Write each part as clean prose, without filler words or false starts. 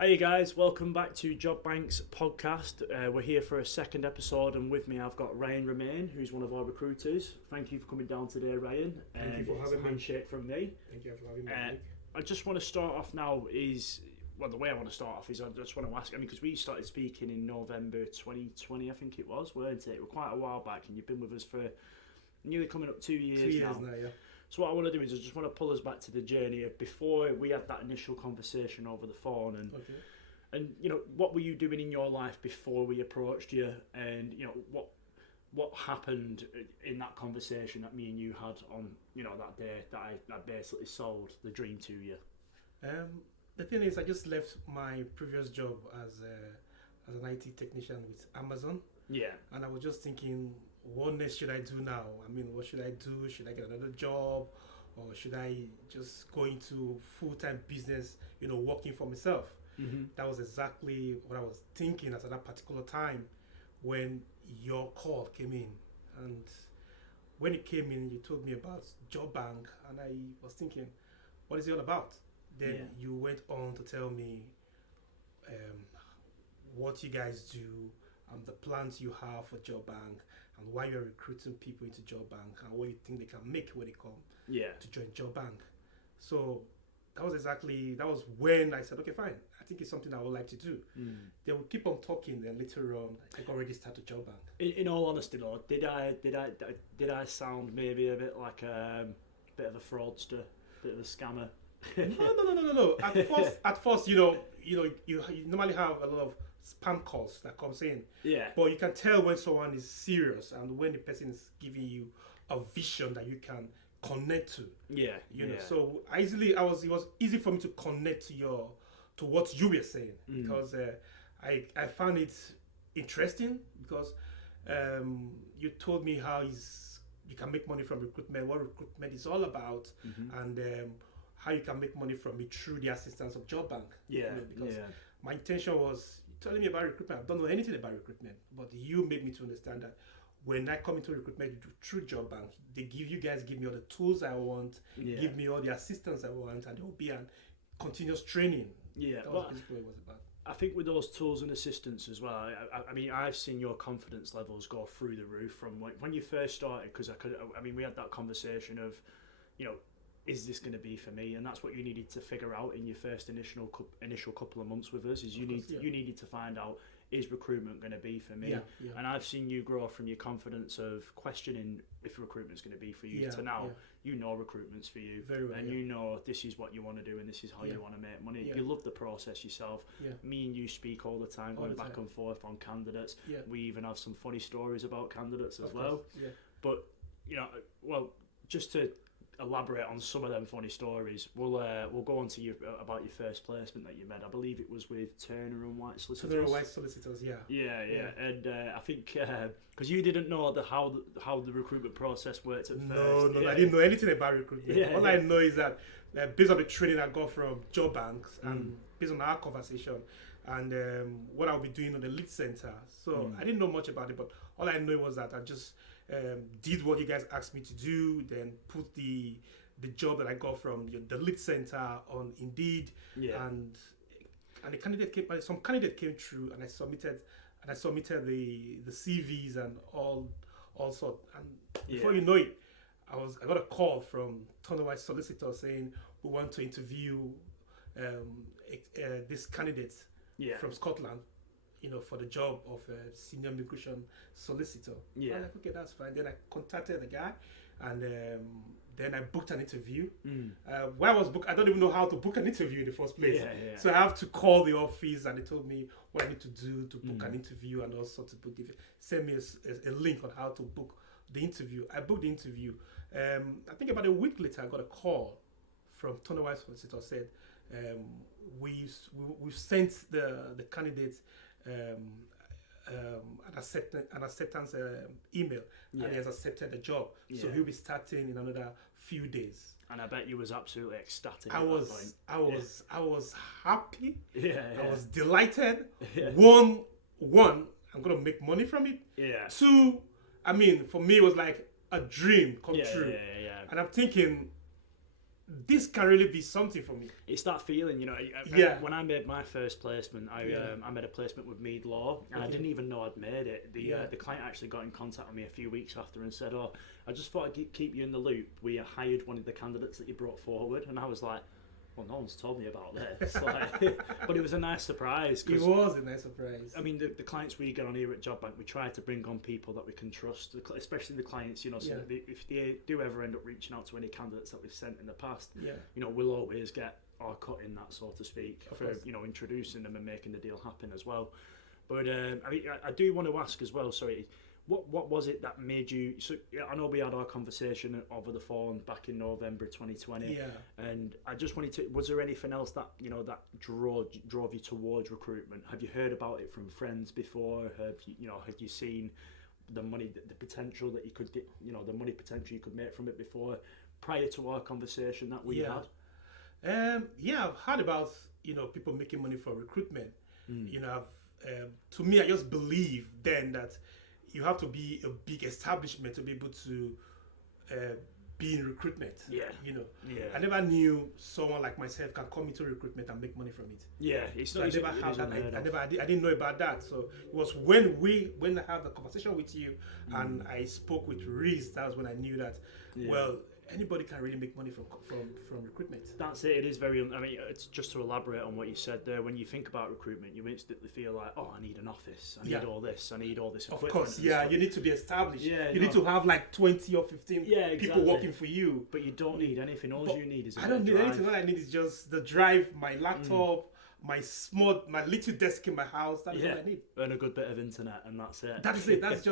Hey guys, welcome back to Job Bank's podcast. We're here for a second episode, and with me I've got Romain, who's one of our recruiters. Thank you for coming down today, Ryan. Thank you for having me. Handshake from me. Thank you for having me. I just want to start off now the way I want to start off is I just want to ask, because we started speaking in November 2020, I think it was, weren't it? We're quite a while back, and you've been with us for nearly coming up 2 years now. 2 years now, yeah. So what I want to do is I just want to pull us back to the journey of before we had that initial conversation over the phone, and what were you doing in your life before we approached you, and what happened in that conversation that me and you had on that day that I basically sold the dream to you. The thing is, I just left my previous job as an IT technician with Amazon. Yeah. And I was just thinking, what next should I do now? What should I do? Should I get another job, or should I just go into full-time business? Working for myself. Mm-hmm. That was exactly what I was thinking at that particular time when your call came in. And when it came in, you told me about Job Bank, and I was thinking, what is it all about? Then you went on to tell me what you guys do, the plans you have for Job Bank, and why you're recruiting people into Job Bank, and what you think they can make when they come to join Job Bank. So that was when I said, okay, fine, I think it's something I would like to do. They will keep on talking, then later on I can already start a Job Bank. In all honesty though, did I sound maybe a bit like a bit of a fraudster, bit of a scammer? No. At first, you normally have a lot of spam calls that comes in. Yeah. But you can tell when someone is serious and when the person is giving you a vision that you can connect to. Yeah. So it was easy for me to connect to what you were saying, because I found it interesting, because you told me how you can make money from recruitment, what recruitment is all about, and how you can make money from it through the assistance of Job Bank. Because my intention was telling me about recruitment. I don't know anything about recruitment, but you made me to understand that when I come into recruitment through Job Bank, you guys give me all the tools I want, give me all the assistance I want, and there will be a continuous training. Yeah, that was basically what it was about. I think with those tools and assistance as well, I've seen your confidence levels go through the roof from when you first started, because we had that conversation of, is this going to be for me? And that's what you needed to figure out in your first initial couple of months with us, is you needed to find out, is recruitment going to be for me? Yeah. And I've seen you grow from your confidence of questioning if recruitment's going to be for you to now recruitment's for you. Very well, and this is what you want to do and this is how you want to make money. You love the process yourself. Me and you speak all the time, going back and forth on candidates. We even have some funny stories about candidates as well. But just to elaborate on some of them funny stories, we'll go on to you about your first placement that you made. I believe it was with Turner and White Solicitors. Turner and White Solicitors, yeah. And I think because you didn't know how the recruitment process worked at first. No, I didn't know anything about recruitment. All I know is that based on the training I got from Job Banks and based on our conversation and what I'll be doing on the lead center, so I didn't know much about it. But all I know was that I just did what you guys asked me to do, then put the job that I got from the lead center on Indeed, and some candidate came through, and I submitted the CVs and all sorts. And before you know it, I got a call from Turner White Solicitor saying we want to interview this candidate from Scotland, for the job of a senior immigration solicitor. I was like, okay, that's fine. Then I contacted the guy, and then I booked an interview. Where I was booked, I don't even know how to book an interview in the first place. So I have to call the office, and they told me what I need to do to book an interview, and also to book send me a link on how to book the interview. I booked the interview. I think about a week later, I got a call from Turner White Solicitor, said, we've sent the candidates an acceptance email, and he has accepted the job, so he'll be starting in another few days. And I bet you was absolutely ecstatic. I was happy. I was delighted. Yeah. One, I'm gonna make money from it. Two, for me it was like a dream come true. And I'm thinking, this can really be something for me. It's that feeling, when I made my first placement, I made a placement with Bizlockr, and I didn't even know I'd made it. The client actually got in contact with me a few weeks after and said, "Oh, I just thought I'd keep you in the loop. We hired one of the candidates that you brought forward," and I was like, well, no one's told me about this. But it was a nice surprise. It was a nice surprise. I mean, the clients we get on here at Job Bank, we try to bring on people that we can trust, especially the clients, so that if they do ever end up reaching out to any candidates that we've sent in the past, we'll always get our cut in that, so to speak, for introducing them and making the deal happen as well. But I do want to ask as well, sorry, what was it that made you? So I know we had our conversation over the phone back in November 2020, and I just wanted to. Was there anything else that that drove you towards recruitment? Have you heard about it from friends before? Have you seen the money, the potential that you could get? The money potential you could make from it before, prior to our conversation that we had. I've heard about people making money from recruitment. To me, I just believe then that you have to be a big establishment to be able to be in recruitment. I never knew someone like myself can come into recruitment and make money from it. I didn't know about that. So it was when I had the conversation with you and I spoke with Reese, that was when I knew that anybody can really make money from recruitment. That's it. It is very. I mean, it's just to elaborate on what you said there. When you think about recruitment, you instantly feel like, oh, I need an office. I need all this. I need all this equipment. Of course, you need to be established. You need to have like 20 or 15 people working for you. But you don't need anything. All you need is I don't need anything. All I need is just the drive, my laptop, my little desk in my house. That is all I need. And a good bit of internet, and that's it. That is it. That is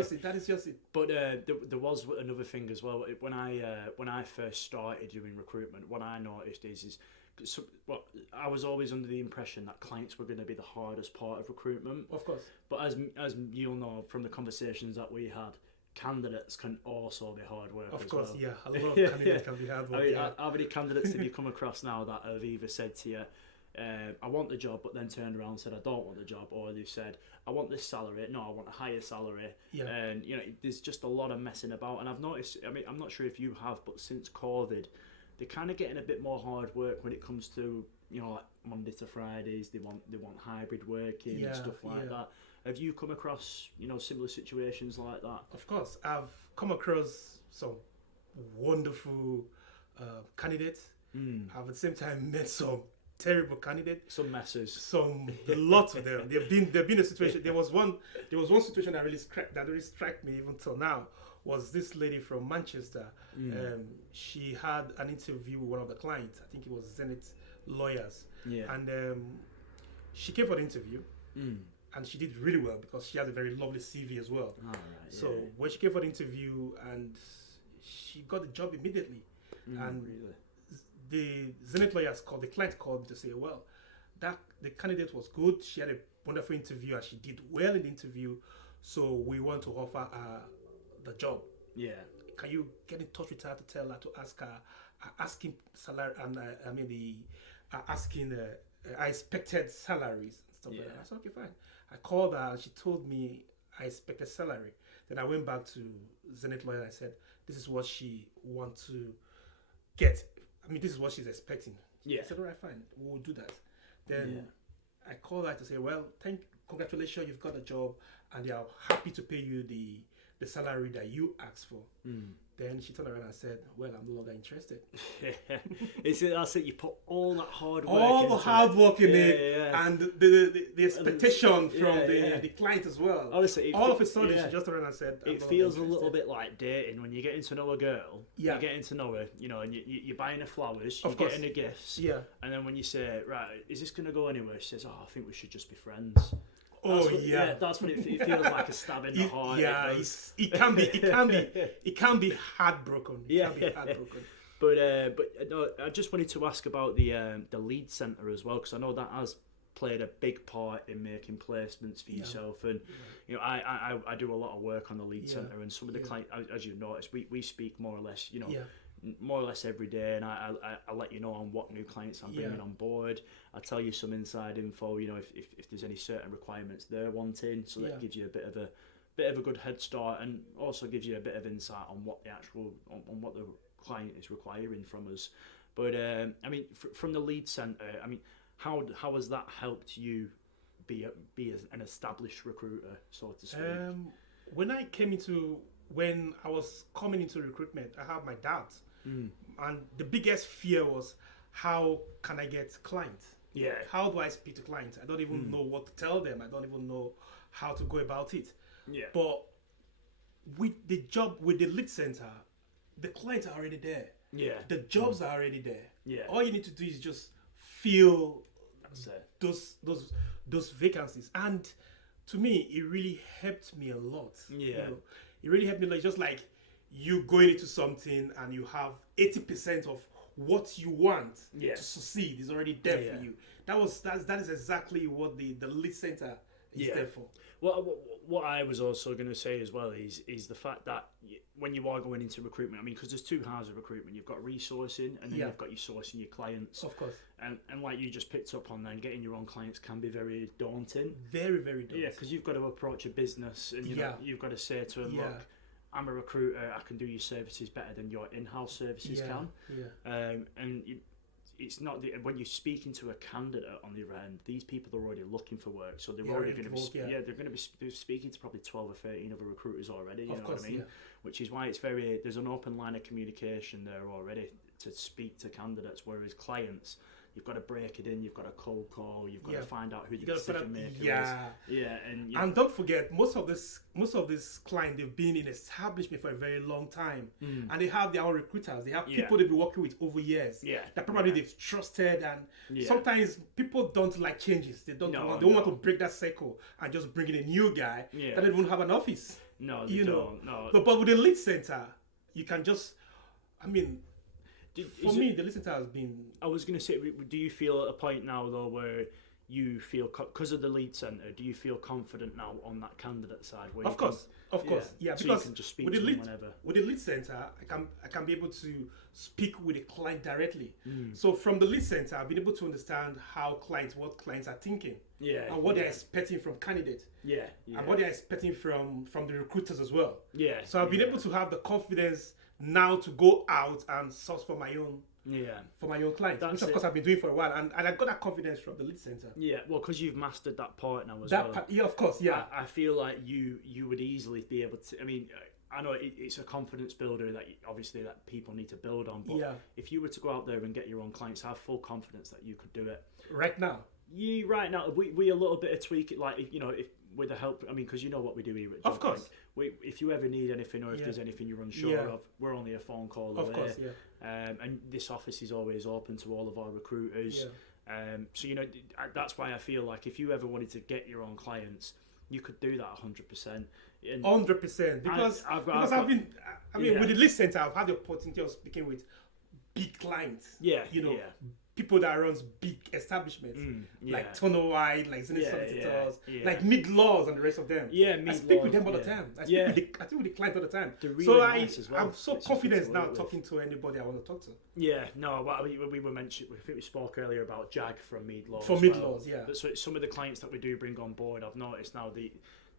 just it. But there was another thing as well. When I first started doing recruitment, what I noticed is I was always under the impression that clients were going to be the hardest part of recruitment. Of course. But as you'll know from the conversations that we had, candidates can also be hard work. Of course, a lot of candidates can be hard work. How many candidates have you come across now that have either said to you, I want the job, but then turned around and said, I don't want the job, or they've said, I want this salary, no, I want a higher salary. And there's just a lot of messing about. And I've noticed, I mean, I'm not sure if you have, but since COVID, they're kind of getting a bit more hard work when it comes to like Monday to Fridays. They want hybrid working and stuff like that. Have you come across similar situations like that? Of course, I've come across some wonderful candidates. I've at the same time met some terrible candidates, some messes, lots of them. There've been a situation. There was one situation that really struck me even till now. Was this lady from Manchester? She had an interview with one of the clients. I think it was Zenith Lawyers. And she came for the interview, and she did really well because she has a very lovely CV as well. So when she came for the interview, and she got the job immediately, and the Zenith Lawyers the client called me to say, well, that the candidate was good. She had a wonderful interview and she did well in the interview. So we want to offer her the job. Can you get in touch with her to tell her to ask her asking salary and asking I expected salaries and stuff like that. I said, okay, fine. I called her and she told me I expected salary. Then I went back to Zenith Lawyer and I said, this is what she wants to get. I mean, this is what she's expecting. I said, all right, fine, we'll do that. Then I called her to say, well, congratulations, you've got a job, and they are happy to pay you the salary that you asked for. Then she turned around and said, well, I'm no longer interested. That's it, you put all that hard work in it, and the expectation from the client as well. Honestly, all of a sudden, she just turned around and said, it feels a little bit like dating when you're getting to know a girl. You're getting to know her, and you're buying her flowers, you're getting her gifts. And then when you say, right, is this going to go anywhere? She says, oh, I think we should just be friends. That's what it feels like, a stab in the heart. It can be heartbroken. But no, I just wanted to ask about the lead centre as well, because I know that has played a big part in making placements for yourself, and I do a lot of work on the lead centre, and some of the clients, as you noticed, we speak more or less, more or less every day, and I let you know on what new clients I'm bringing on board. I tell you some inside info, if there's any certain requirements they're wanting, so that gives you a bit of a good head start, and also gives you a bit of insight on what the client is requiring from us. But I mean, from the lead center, I mean, how has that helped you be an established recruiter, so to speak? When I was coming into recruitment, I had my doubts, and the biggest fear was, how can I get clients? Yeah. How do I speak to clients? I don't even know what to tell them. I don't even know how to go about it. Yeah. But with the lead center, the clients are already there. Yeah. The jobs are already there. Yeah. All you need to do is just fill those vacancies. And to me, it really helped me a lot. Yeah. You know, it really helped me. Like, just like you going into something and you have 80% of what you want to succeed is already there for you. That is exactly what the lead center is there for. What I was also going to say as well is the fact that when you are going into recruitment, I mean, because there's two halves of recruitment. You've got resourcing, and then you've got you sourcing your clients. Of course. And like you just picked up on, then getting your own clients can be very daunting. Very, very daunting. Yeah, because you've got to approach a business, and you've got to say to them, look, I'm a recruiter. I can do your services better than your in-house services can. Yeah. And it's not when you're speaking to a candidate on the other end, these people are already looking for work, so they're already going to be they're going to be speaking to probably 12 or 13 other recruiters already. You know what I mean? Which is why it's there's an open line of communication there already to speak to candidates, whereas clients, you've got to break it in, you've got to cold call, you've got to find out who the decision maker is. Yeah, and don't forget, most of this clients, they've been in establishment for a very long time, and they have their own recruiters. They have people they've been working with over years. That probably they've trusted, and sometimes people don't like changes. They don't want to break that cycle and just bring in a new guy that don't even have an office. No, they don't. No. But with the lead center, you can just, I mean, for me, the lead center has been... I was going to say, do you feel at a point now, though, where you feel, because of the lead center, do you feel confident now on that candidate side? Of course. Yeah, so because you can just speak to them whenever. With the lead center, I can be able to speak with the client directly. So from the lead center, I've been able to understand what clients are thinking. And what they're expecting from candidates. And what they're expecting from the recruiters as well. So I've been able to have the confidence now to go out and source for my own clients, which of course I've been doing for a while, and I got that confidence from the lead center. Yeah, well, because you've mastered that part now as well. Of course, yeah. I feel like you would easily be able to. I mean, I know it's a confidence builder that obviously that people need to build on, but if you were to go out there and get your own clients, I have full confidence that you could do it right now. Right now, we a little bit of tweak it, like if with the help. I mean, because you know what we do here. Of course. If you ever need anything, or if there's anything you're unsure of, we're only a phone call away. Of course, and this office is always open to all of our recruiters. So that's why I feel like if you ever wanted to get your own clients, you could do that 100%. 100%, because I've been. I mean, with the lead center, I've had the opportunity of speaking with big clients. People that runs big establishments, like Tunnel Wide, like Zenith Solicitors, like Mid-Laws and the rest of them. I speak with them all the time. I speak with the client all the time. Really so nice as well. I'm so confident now talking to anybody I want to talk to. We were mentioning, I think we spoke earlier about Jag from Mid-Laws. For Mid-Laws, So some of the clients that we do bring on board, I've noticed now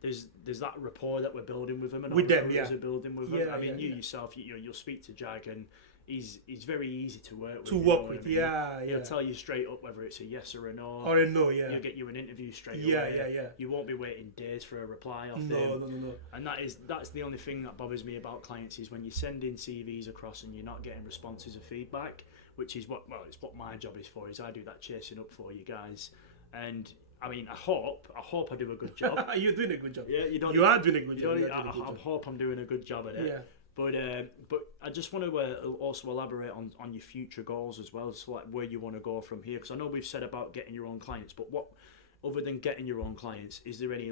there's that rapport that we're building with them, and with them, are building with them. I mean, you yourself, you'll speak to Jag, and he's very easy to work with. He'll tell you straight up whether it's a yes or a no. Or a no, He'll get you an interview straight away. You won't be waiting days for a reply off him. No. And that's the only thing that bothers me about clients is when you send in CVs across and you're not getting responses or feedback, which is what my job is for. Is I do that chasing up for you guys. And I mean, I hope I do a good job. You're doing a good job. Yeah, you are doing a good job. I hope I'm doing a good job at it. Yeah. But I just want to also elaborate on your future goals as well, so like where you want to go from here. Because I know we've said about getting your own clients, but what other than getting your own clients, is there any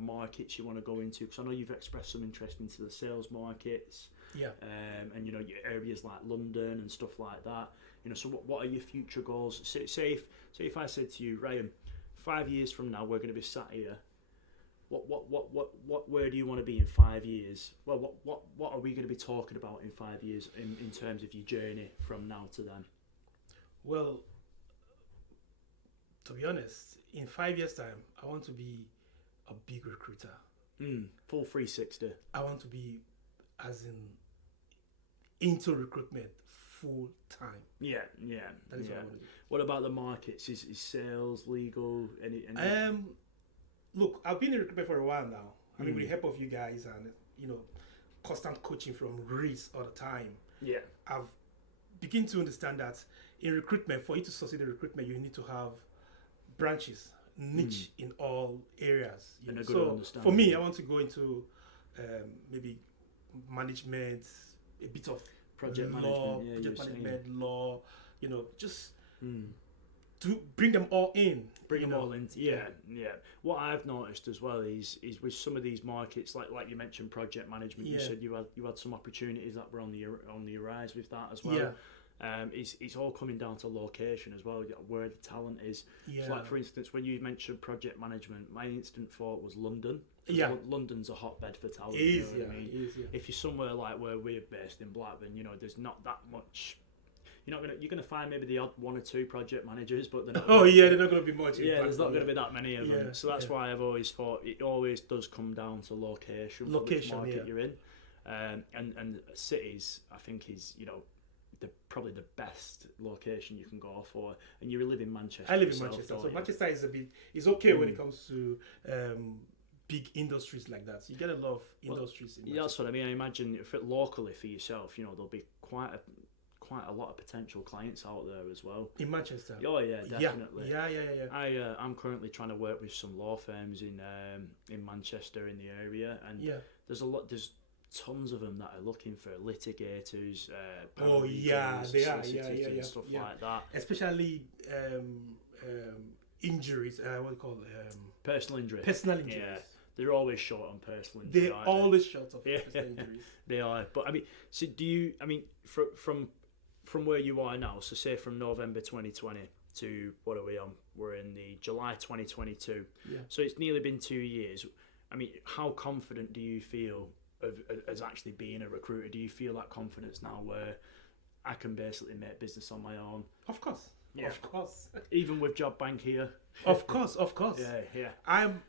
markets you want to go into? Because I know you've expressed some interest into the sales markets. And your areas like London and stuff like that. So what are your future goals? Say if I said to you, Ryan, 5 years from now we're going to be sat here. Where do you want to be in 5 years? Well, what are we going to be talking about in 5 years in terms of your journey from now to then? Well, to be honest, in 5 years' time, I want to be a big recruiter. Full 360. I want to be, as in, into recruitment full time. Yeah. That is what I want to do. What about the markets? Is sales, legal, any? Look, I've been in recruitment for a while now. I mean, with the help of you guys and, you know, constant coaching from Reese all the time. Yeah. I've begun to understand that in recruitment, for you to succeed in recruitment, you need to have branches, niche in all areas. And a good so understanding. for me, I want to go into maybe management, a bit of project law, management, law, you know, just to bring them all in. Bring them all in. Yeah. What I've noticed as well is with some of these markets, like you mentioned, project management. You said you had some opportunities that were on the rise with that as well. It's all coming down to location as well, where the talent is. So like for instance, when you mentioned project management, my instant thought was London. London's a hotbed for talent. It is, If you're somewhere like where we're based in Blackburn, you know, there's not that much. You're gonna find maybe the odd one or two project managers, but they're not. They're not gonna be much. There's not gonna be that many of them. So that's why I've always thought it always does come down to location. Which market you're in, and cities, I think is probably the best location you can go for. And you live in Manchester. I live in Manchester, so Manchester is okay when it comes to big industries like that. So you get a lot of industries in Manchester. Yeah, that's what I mean. I imagine locally for yourself, there'll be quite a lot of potential clients out there as well. In Manchester? Oh yeah, definitely. Yeah. I'm currently trying to work with some law firms in Manchester in the area, and there's tons of them that are looking for litigators. They are. Stuff like that. Especially injuries. What do you call it? Personal injuries. Personal injuries. Yeah. They're always short on personal injuries. They're always short of personal injuries. They are. But I mean, so from where you are now, so say from November 2020 to what are we on? We're in the July 2022. Yeah. So it's nearly been 2 years. I mean, how confident do you feel as actually being a recruiter? Do you feel that confidence now where I can basically make business on my own? Of course. Yeah. Of course. Even with Job Bank here? Of course. Yeah. I'm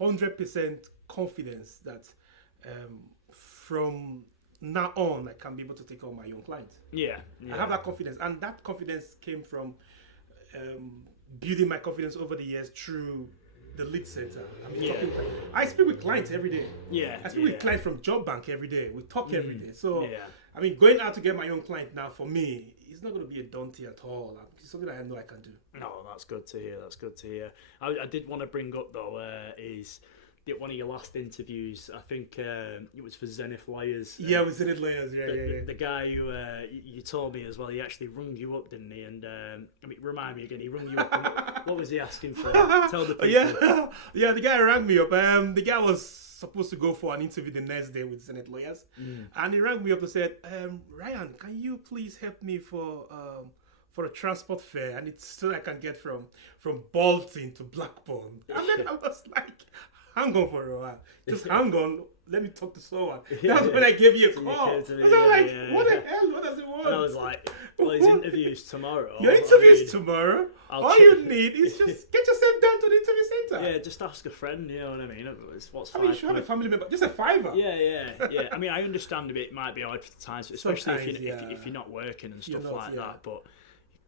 100% confident that from now on I can be able to take on my own clients. Yeah. I have that confidence, and that confidence came from building my confidence over the years through the lead center. I mean, I speak with clients every day. I speak with clients from Job Bank every day. We talk every day. So I mean, going out to get my own client now for me, it's not going to be a daunting at all. It's something that I know I can do. No, that's good to hear. I did want to bring up though is one of your last interviews. I think it was for Zenith Lawyers. With Zenith Lawyers. The guy who you told me as well. He actually rung you up, didn't he? And I mean, remind me again. He rung you up. And what was he asking for? Tell the people. The guy rang me up. The guy was supposed to go for an interview the next day with Zenith Lawyers, and he rang me up and said, "Ryan, can you please help me for a transport fare? And it's so I can get from Bolton to Blackburn." And then I was like, hang on for a while. Just hang on. Let me talk to someone. That's when I gave you a call. I was like, what the hell? What does it want? And I was like, well, his interview's tomorrow. Your interview's tomorrow? All you need is just get yourself down to the interview centre. Yeah, just ask a friend, you know what I mean? What's I mean, you should have a family member. Just a $5. Yeah. I mean, I understand it might be odd for the times, especially if you're not working and stuff like that, but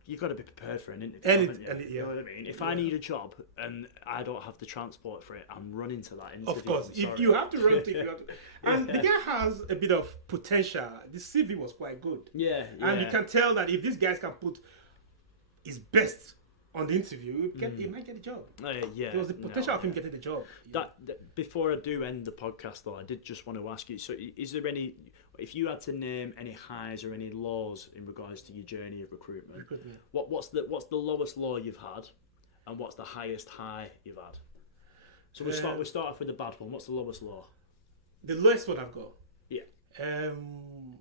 you've got to be prepared for an interview, you know what I mean? If I need a job and I don't have the transport for it, I'm running to that interview. Of course, if you have to run to it, and the guy has a bit of potential. The CV was quite good. And you can tell that if these guys can put his best on the interview, he might get the job. There was the potential of him getting the job. That before I do end the podcast, though, I did just want to ask you. So, is there any? If you had to name any highs or any lows in regards to your journey of recruitment, what's the lowest low you've had, and what's the highest high you've had? So we start off with the bad one. What's the lowest low? The lowest one I've got.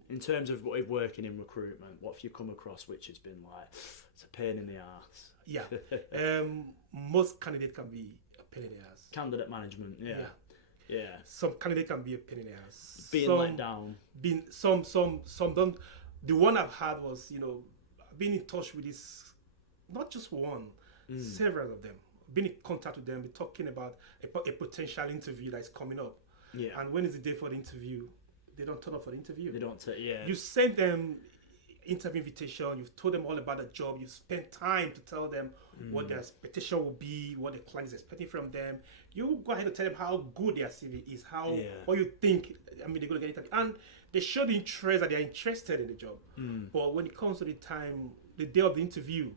In terms of working in recruitment, what have you come across which has been like it's a pain in the arse? Most candidates can be a pain in the arse. Candidate management, Some candidate can be a pain in the ass. Being let down. Some don't. The one I've had was, being in touch with this, not just one, several of them. Being in contact with them, we're talking about a potential interview that's coming up. And when is the day for the interview? They don't turn up for the interview. They don't. You send them interview invitation, you've told them all about the job, you've spent time to tell them what their expectation will be, what the client is expecting from them. You go ahead and tell them how good their CV is, what you think, they're going to get interviewed. And they show the interest that they're interested in the job. But when it comes to the day of the interview,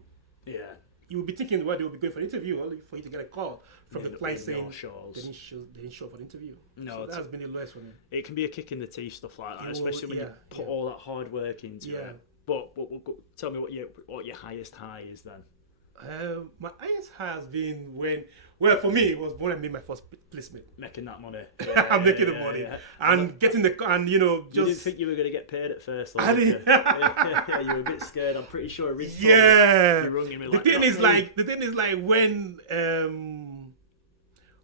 you will be thinking, well, they will be going for the interview, only for you to get a call from the client saying they didn't show for the interview. No, so that has been the lowest for me. It can be a kick in the teeth, stuff like that, especially when you put all that hard work into it. But tell me what your highest high is then. My highest high has been for me, it was when I made my first placement. Making that money. I'm making the money. And getting just... You didn't think you were going to get paid at first, I didn't. You were a bit scared. I'm pretty sure Rich you rung him the thing is like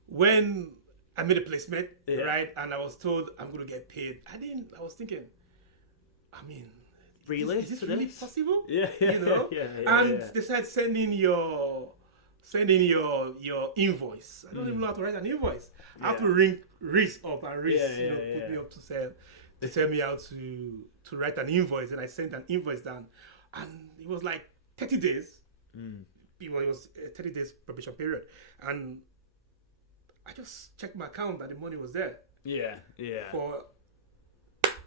when I made a placement, right, and I was told I'm going to get paid, I was thinking, really? Is this really possible? Yeah. And they said send in your invoice. I don't even know how to write an invoice. I have to ring Reese up and Reese put me up to tell me how to write an invoice, and I sent an invoice down, and it was like 30 days. It was a 30 days probation period, and I just checked my account that the money was there. For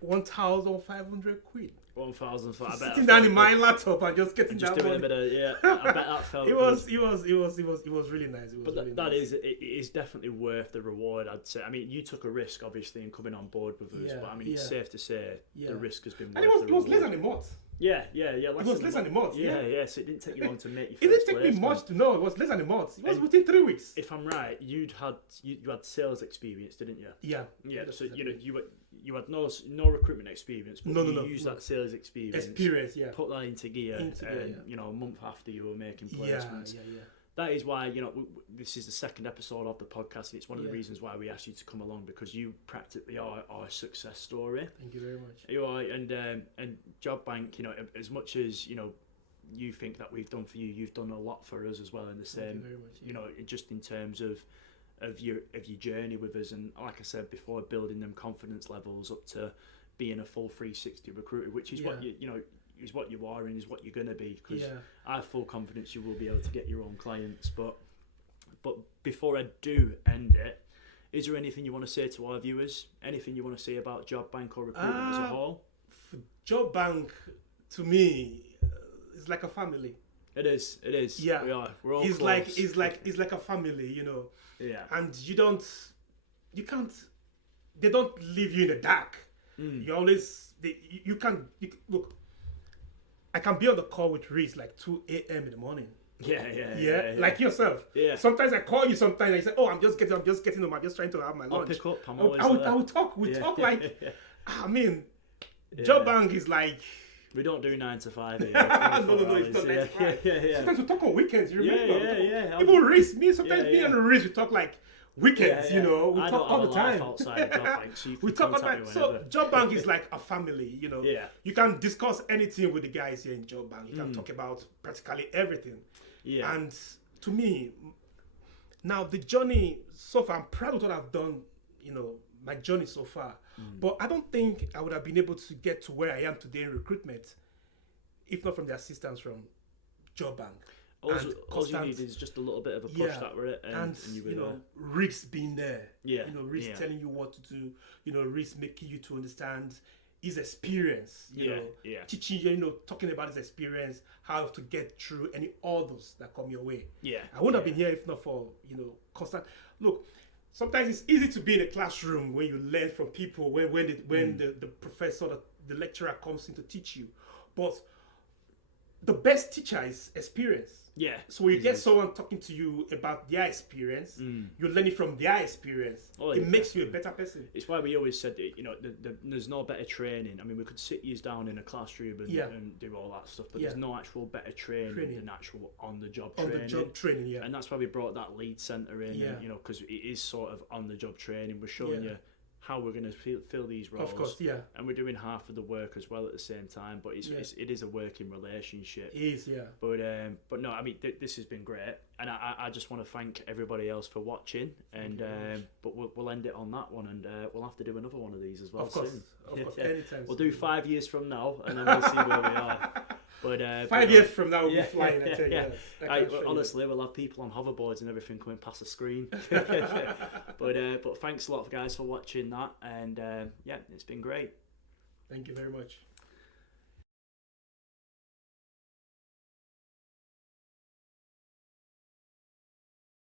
1,500 quid. 1,500. Sitting down in my laptop and just getting just that doing money. a bit of I bet that felt it was really nice. It is definitely worth the reward, I'd say. I mean, you took a risk obviously in coming on board with us, but I mean it's safe to say the risk has been worth and it was less than a month. Yeah. It was less than a month. Yeah. So it didn't take you long to make your It didn't take me much to know. It was less than a month. It was within 3 weeks. If I'm right, you had sales experience, didn't you? Yeah. So you had no recruitment experience, but you used that sales experience, put that into gear, a month after you were making placements. That is why this is the second episode of the podcast, and it's one of the reasons why we asked you to come along, because you practically are our success story. Thank you very much. You are, and Job Bank, as much as you think that we've done for you, you've done a lot for us as well. In the same, Thank you very much, just in terms of your journey with us, and like I said before, building them confidence levels up to being a full 360 recruiter, which is what is what you are and is what you're going to be, because I have full confidence you will be able to get your own clients. But before I do end it, is there anything you want to say to our viewers? Anything you want to say about Job Bank or recruitment as a whole? Job Bank, to me, is like a family. It is. Yeah. We're all it's close. It's like a family, Yeah. And they don't leave you in the dark. You always, look, I can be on the call with Reese like 2 a.m. in the morning. Yeah. Like yourself. Yeah. Sometimes I call you. Sometimes I say, "Oh, I'm just getting home. I'm just trying to have my lunch." I'll pick up. I will talk. We talk like. I mean, Job Bank is like. We don't do 9 to 5 here. No, it's not 9 to 5. Yeah. Sometimes we talk on weekends. You remember? Yeah. Even Reese, me and Reese, we talk like weekends. We I talk all the time. Outside of Job Bank, so you can we talk contact me so Job Bank is like a family. Yeah. You can discuss anything with the guys here in Job Bank. You can talk about practically everything. Yeah. And to me, now the journey so far, I'm proud of what I've done. My journey so far. But I don't think I would have been able to get to where I am today in recruitment if not from the assistance from Job Bank. All you need is just a little bit of a push, that were it, and you were there. Rick's being there. Yeah. Rick's telling you what to do. Rick's making you to understand his experience. Teaching you, talking about his experience, how to get through any orders that come your way. Yeah. I wouldn't have been here if not for constant. Look, sometimes it's easy to be in a classroom when you learn from people, when the professor, the lecturer comes in to teach you, but the best teacher is experience. Yeah. So when you get someone talking to you about their experience, you learn it from their experience. It makes you a better person. It's why we always said that, there's no better training. I mean, we could sit you down in a classroom and do all that stuff, but there's no actual better training than actual on-the-job training. On-the-job training, And that's why we brought that lead centre in, because it is sort of on-the-job training. We're showing you how we're going to fill these roles. Of course, yeah. And we're doing half of the work as well at the same time, but it is a working relationship. It is, yeah. But no, I mean, this has been great, and I just want to thank everybody else for watching, and but we'll end it on that one, and we'll have to do another one of these as well soon. Of course, anytime. We'll do 5 years from now, and then we'll see where we are. But 5 years from now, we'll be flying. I tell you, honestly, we'll have people on hoverboards and everything coming past the screen. But thanks a lot, guys, for watching that, and it's been great. Thank you very much.